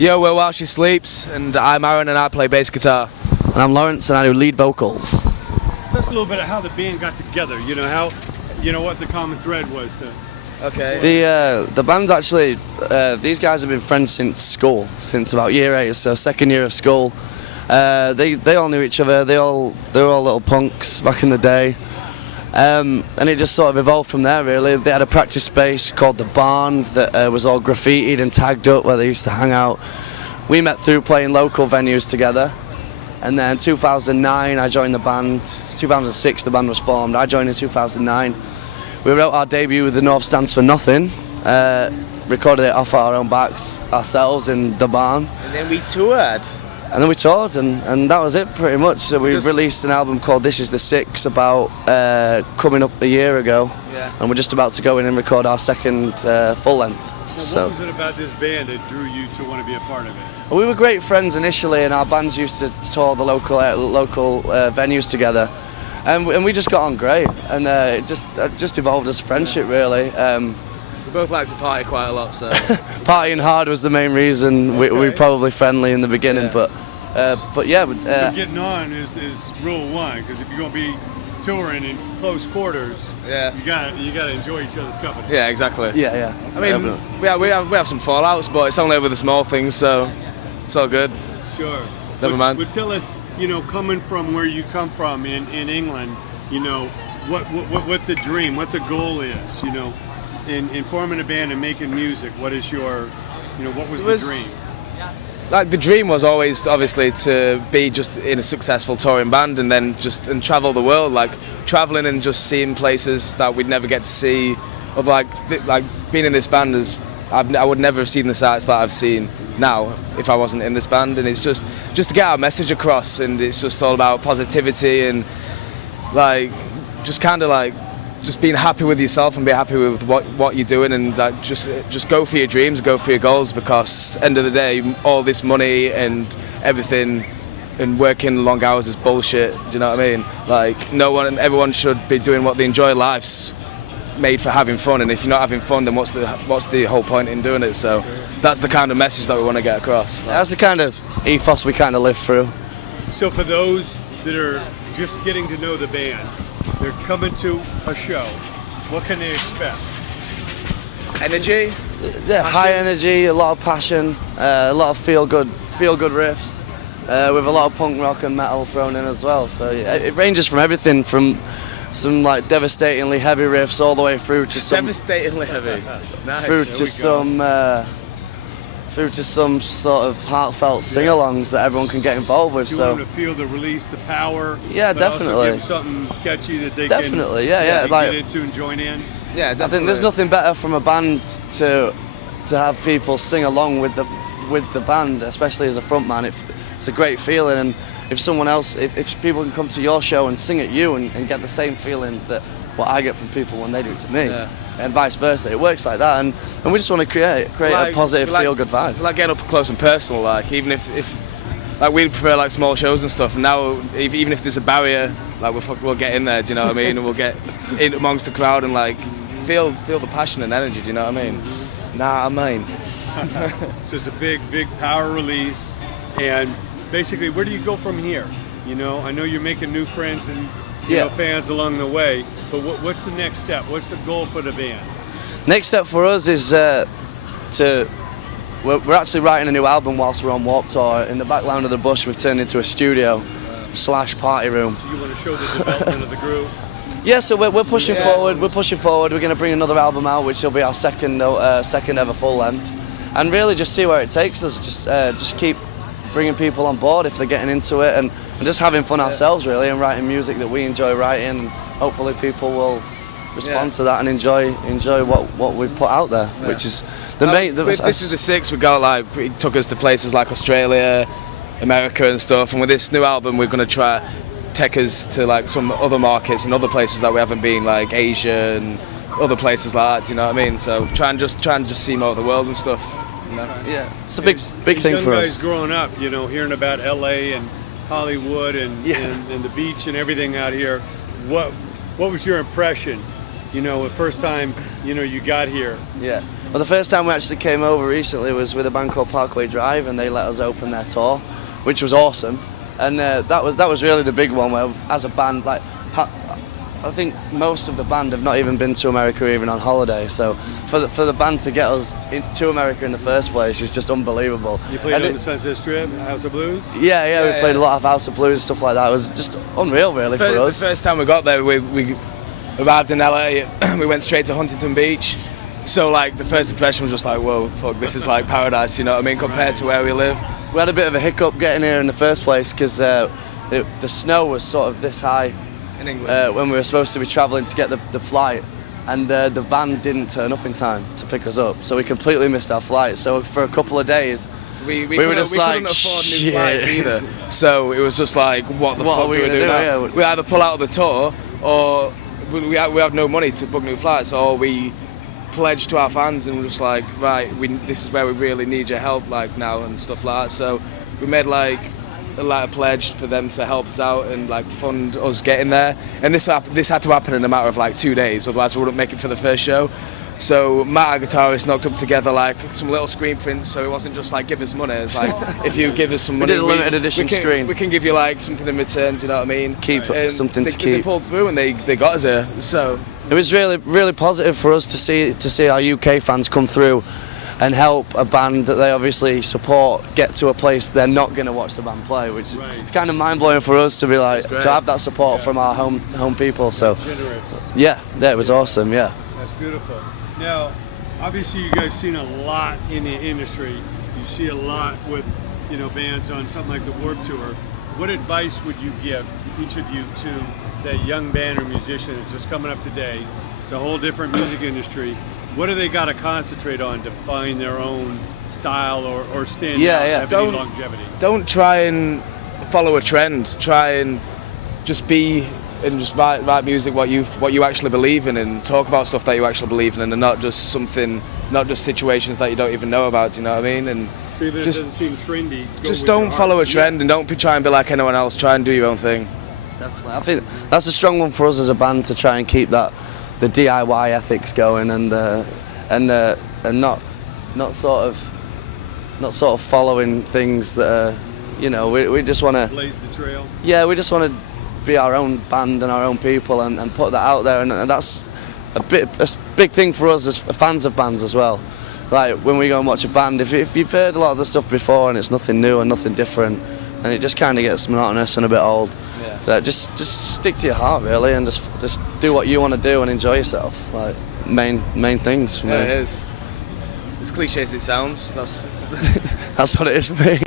Yo, we're While She Sleeps, and I'm Aaron and I play bass guitar. And I'm Lawrence and I do lead vocals. Tell us a little bit of how the band got together, what the common thread was to... Okay. The band's actually, these guys have been friends since school, since about year 8, so second year of school. They all knew each other, they were all little punks back in the day. And it just sort of evolved from there really. They had a practice space called the Barn that was all graffitied and tagged up where they used to hang out. We met through playing local venues together, and then 2009 I joined the band. 2006 the band was formed, I joined in 2009. We wrote our debut with The North Stands for Nothing, recorded it off our own backs ourselves in the Barn. And then we toured. And then we toured, and that was it pretty much. So we released an album called This Is the Six about coming up a year ago, and we're just about to go in and record our second full length. So what was it about this band that drew you to want to be a part of it? We were great friends initially, and our bands used to tour the local venues together, and we just got on great, and it just evolved as friendship really. We both like to party quite a lot, so... Partying hard was the main reason. We were probably friendly in the beginning, but yeah. So getting on is rule one, because if you're going to be touring in close quarters, you gotta enjoy each other's company. Yeah, exactly. Yeah. I mean, we have some fallouts, but it's only over the small things, so it's all good. Sure. Never mind. But tell us, coming from where you come from in England, what the dream, what the goal is, in forming a band and making music. What is your, what was the dream? Like the dream was always obviously to be just in a successful touring band and then and travel the world, like traveling and just seeing places that we'd never get to see. Or like being in this band I would never have seen the sights that I've seen now if I wasn't in this band, and it's just to get our message across, and it's just all about positivity and just being happy with yourself and be happy with what you're doing, and just go for your dreams, go for your goals, because end of the day all this money and everything and working long hours is bullshit. Do you know what I mean? Like everyone should be doing what they enjoy. Life's made for having fun, and if you're not having fun, then what's the whole point in doing it? So that's the kind of message that we want to get across. That's the kind of ethos we kind of live through. So for those that are just getting to know the band, they're coming to a show, what can they expect? Energy? Yeah, high energy, a lot of passion, a lot of feel good riffs, with a lot of punk rock and metal thrown in as well. So it ranges from everything from some like devastatingly heavy riffs all the way through to some devastatingly heavy. Nice. through to some sort of heartfelt sing-alongs that everyone can get involved with. You want them to feel the release, the power. Yeah, but definitely. Also give something catchy that they can like, get into and join in. Yeah, definitely. I think there's nothing better from a band to have people sing along with the band, especially as a frontman. It's a great feeling, and if someone else, if people can come to your show and sing at you and get the same feeling that what I get from people when they do it to me, and vice versa, it works like that, and we just want to create a positive, feel-good vibe. We like getting up close and personal, like even if we prefer like small shows and stuff. And now even if there's a barrier, like we'll get in there. Do you know what I mean? And we'll get in amongst the crowd and like feel the passion and energy. Do you know what I mean? Nah, I mean. So it's a big power release, and basically, where do you go from here? I know you're making new friends and fans along the way, but what's the next step? What's the goal for the band? Next step for us is we're actually writing a new album whilst we're on Warped Tour. In the back lounge of the Bush, we've turned into a studio / party room. So you want to show the development of the group? Yeah, so we're pushing forward. We're pushing forward. We're going to bring another album out, which will be our second ever full length, and really just see where it takes us. Just keep bringing people on board if they're getting into it, and just having fun ourselves really, and writing music that we enjoy writing, and hopefully people will respond to that and enjoy what we put out there, which is the main. This is the Six. It took us to places like Australia, America and stuff, and with this new album we're going to try take us to like some other markets and other places that we haven't been, like Asia and other places like that. Do you know what I mean? So try and just see more of the world and stuff. Yeah, it's a big thing for us. Young guys growing up, hearing about LA and Hollywood and the beach and everything out here. What was your impression? The first time you got here. Yeah. Well, the first time we actually came over recently was with a band called Parkway Drive, and they let us open their tour, which was awesome. And that was really the big one where, as a band, like, I think most of the band have not even been to America or even on holiday. So for the band to get us to America in the first place is just unbelievable. You played on the Sunset Strip, House of Blues? Yeah, we played a lot of House of Blues, stuff like that. It was just unreal, really, for us. The first time we got there, we arrived in LA, we went straight to Huntington Beach. So like the first impression was just like, whoa, fuck, this is like paradise, you know what I mean, compared to where we live. We had a bit of a hiccup getting here in the first place because the snow was sort of this high in England when we were supposed to be travelling to get the flight, and the van didn't turn up in time to pick us up, so we completely missed our flight. So for a couple of days we were just like, couldn't afford new flights either. So it was just like, what the fuck do we do now? Yeah. We either pull out of the tour, or we have no money to book new flights, or we pledge to our fans and we're just like, right, this is where we really need your help like now and stuff like that. So we made like a pledge for them to help us out and like fund us getting there. And this had to happen in a matter of like 2 days, otherwise we wouldn't make it for the first show. So Matt, our guitarist, knocked up together like some little screen prints, so it wasn't just like give us money. It's like, if you give us some money, we did a limited edition screen. We can give you like something in return. Do you know what I mean? Keep something to keep. They pulled through and they got us here. So it was really positive for us to see our UK fans come through and help a band that they obviously support get to a place they're not going to watch the band play, which is kind of mind-blowing for us to be like, to have that support from our home people. So yeah, it was awesome. Yeah, that's beautiful. Now, obviously, you guys seen a lot in the industry. You see a lot with, bands on something like the Warped Tour. What advice would you give, each of you, to that young band or musician that's just coming up today? It's a whole different music industry. What do they got to concentrate on to find their own style or stand out and have any longevity? Don't try and follow a trend. Try and just be and just write music what you actually believe in, and talk about stuff that you actually believe in, and not just situations that you don't even know about. You know what I mean? And even just, if it doesn't seem trendy, just don't follow a trend and don't try and be like anyone else. Try and do your own thing. Definitely, I think that's a strong one for us as a band, to try and keep the DIY ethics going, and not sort of following things that are, we just want to blaze the trail. Yeah, we just want to be our own band and our own people, and put that out there, and that's a big thing for us as fans of bands as well. Like when we go and watch a band, if you've heard a lot of the stuff before and it's nothing new and nothing different, then it just kind of gets monotonous and a bit old. Yeah. Just stick to your heart really, and just do what you want to do and enjoy yourself. Like main things for me. Yeah, it is. As cliche as it sounds, that's what it is for me.